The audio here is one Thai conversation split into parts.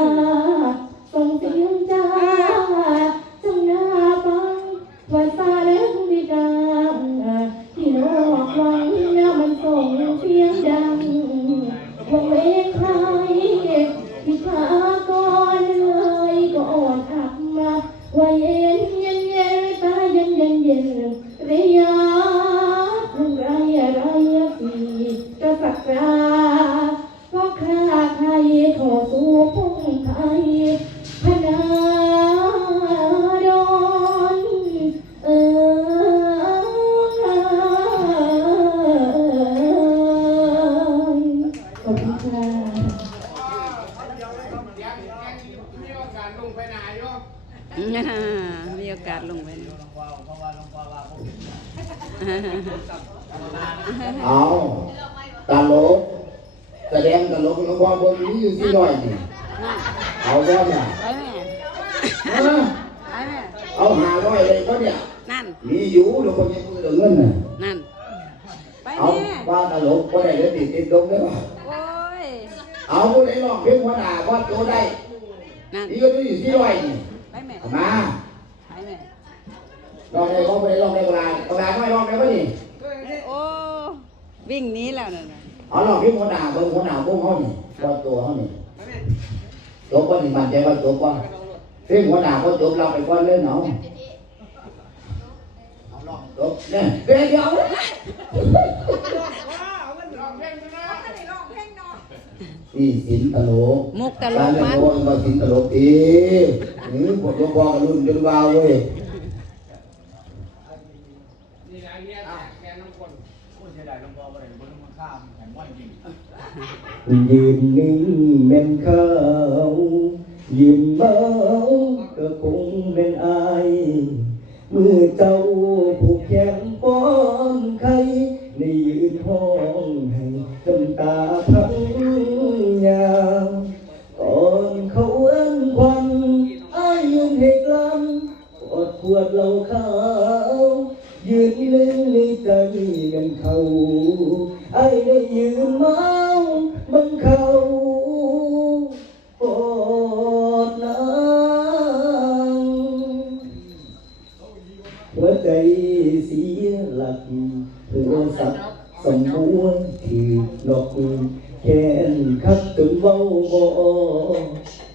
menino. มมีโอกาสลงไปนะเอาตลกแสดงตลกหลวงพ่อบ่มีอยู่ที่น้อยนี่เอาบ่เนี่ยไปแม่ฮะไปแม่เอาหาร้อยเลยบ่เนี่ยนั่นมีอยู่หลวงพ่อยังมือเดือเงินน่ะนั่นไปเอาแม่ว่าตลกบ่ได้เลยติดติดลงเด้อโอ้ยเอาผู้ใดร้องเพลงหัวหน้าว่าโตได้นั่นนี่ก็อยู่ที่ร้อยนี่ ไปแม่เอามาไปแม่ร้องได้บ่ผู้ใดร้องได้บ่ได้บ่ได้ไม่ร้องได้บ่นี่โอ้วิ่งหนี้แล้วนั่นน่ะเอาร้องเพลงหัวหน้าเบิ่งหัวหน้าวงเฮานี่ว่าตัวเฮานี่จบบ่นี่มันใจว่าจบบ่เพลงหัวหน้าบ่จบเราไปก่อนเลยเนาะจบเนี่ยเดี๋ยวเดี๋ยวลองเพลงนะนี่สินตลกมุกตลกากรเล่นมันโอ้ยก็สินตลกดี หืมผมลงพอกรุ่นจนวาวเว้ยนเหม็นเข้ายิ่งเป็นเขายิ้มเบาก็คงเป็นอายเมื่อเจ้าผู้ ในใจกันเขาไอ้ได้ยืนเมามันเขาปอดนางหัวใจเสียหลักหัวสับสมบูรณ์ที่นอกแขนคักจนเว้าบ่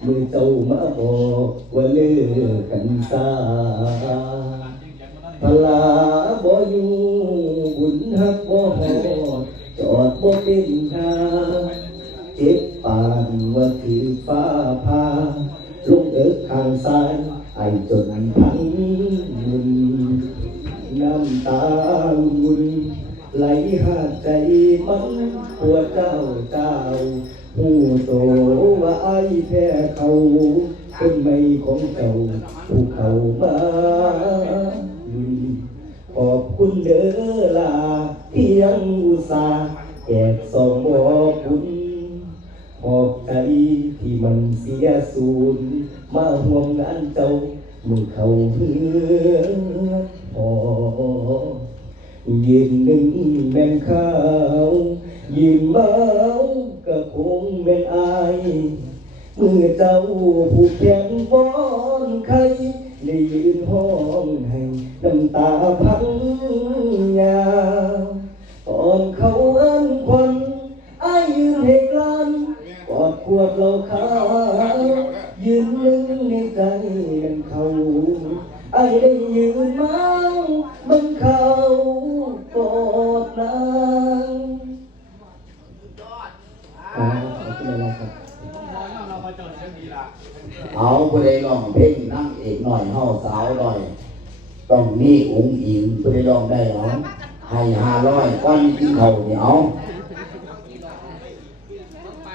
มือเจ้ามาบอกว่าเลิกกันซา พลาบ่อยู่บุญฮักบ่ฮอดจอดบ่เป็นทาเจ็บปานว่าถือฟ้าพาลงเอิกข้างซ้ายไอจนพังมุนน้ำตามุนไหลหาใจมันปวดเจ้าเจ้าหูโตว่าไอแพ้เขาเป็นไม่ของเจ้าผู้เขามา ขอบคุณเด้อลาที่ยังอุตส่าห์แอบสองบอกคุณขอบใจที่มันเสียสูญมาห่วงงานเจ้ามือเขาเฮือพอยืนหนึ่งแม่นข้าวยืนเมาก็คงเป็นอายมือเจ้าผู้แข็งป้อนให้น้ำตาพังยาวอนเขาเอิ้นคร liên hôn hành, đầm ta vắng nhà. Còn khâu ân quân ai như hệt lan quạt cuộc lâu khá dương lưng nên tay đầm khâu ai đây như mãi เอาผู้ใดร้องเพลงนั่งเอกหน่อยเฮาสาวหน่อยต้องมีอุ้งอิงผู้ใดร้องได้เหรอให้ห้าร้อยก้อนกินเขาเนี่ยวไป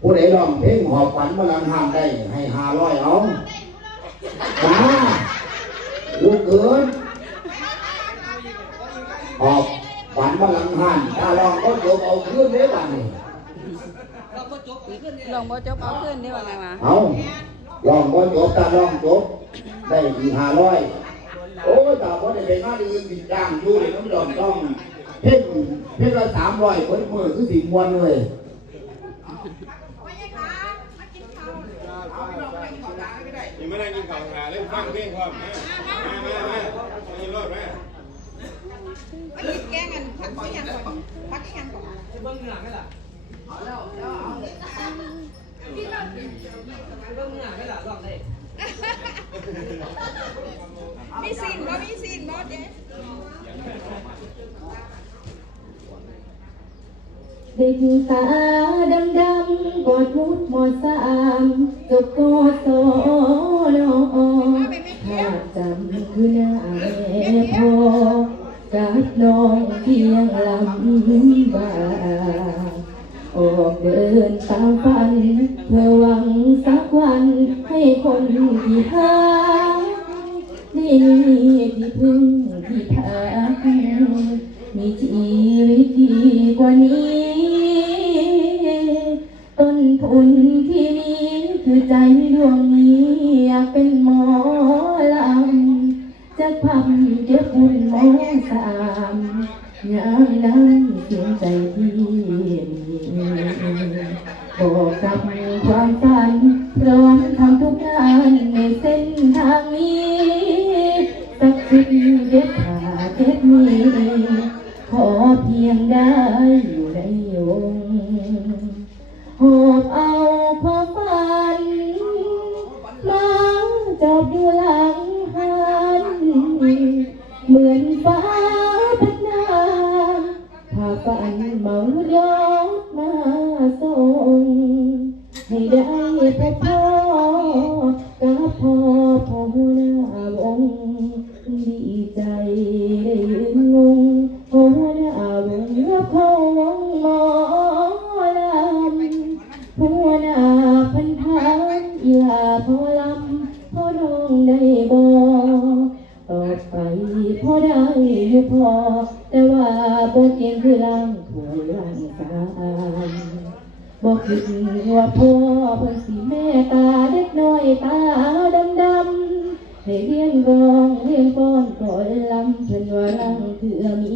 ผู้ใดร้องเพลงหอบฝันมาลังห้ามได้ ให้ห้าร้อยเอาจ้าลูกเกินหอบฝันมาลังห้ามถ้าร้องก็จบเอาคืนได้บ้านี่ ลองบ่จบเอาขึ้นนี่ว่าไงวะเอาลองก็จบถ้าร้องจบได้อีกห้าร้อยโอ้ยแต่พอได้ไปงานอื่นติดจ้างอยู่เลยน้ำดองต้องเพ่งเพ่งละสามร้อยคนมือคือสี่มวนเลยยังไม่ได้กินข้าวหาเล่นฟังเพลงความมามามามาอีรอดไหมแกงกันพักที่ยังก่อนพักที่ยังก่อนมี มีสินบ่มีสินบ่เจ๊เด็กตาดำดำกอดมุดมอสาม คนที่หานี่ที่พึ่งที่พักมีชีวิตดีกว่านี้ ต้นทุนที่มีคือใจดวงนี้อยากเป็นหมอลำจะพับเก็บบุญมองสามยามนั้นเสียงใจที่มีบอกกับความ ไปพอได้อยู่พอ แต่ว่าบ่เก่งคือร่างถวยร่างกายบอกคิดว่าพ่อเพิ่นสิแม่ตาเด็กน้อยตาดำดำๆให้เลี้ยงร้องเลี้ยงป้อนก่อนลำเพิ่นว่ารังเถื่อมี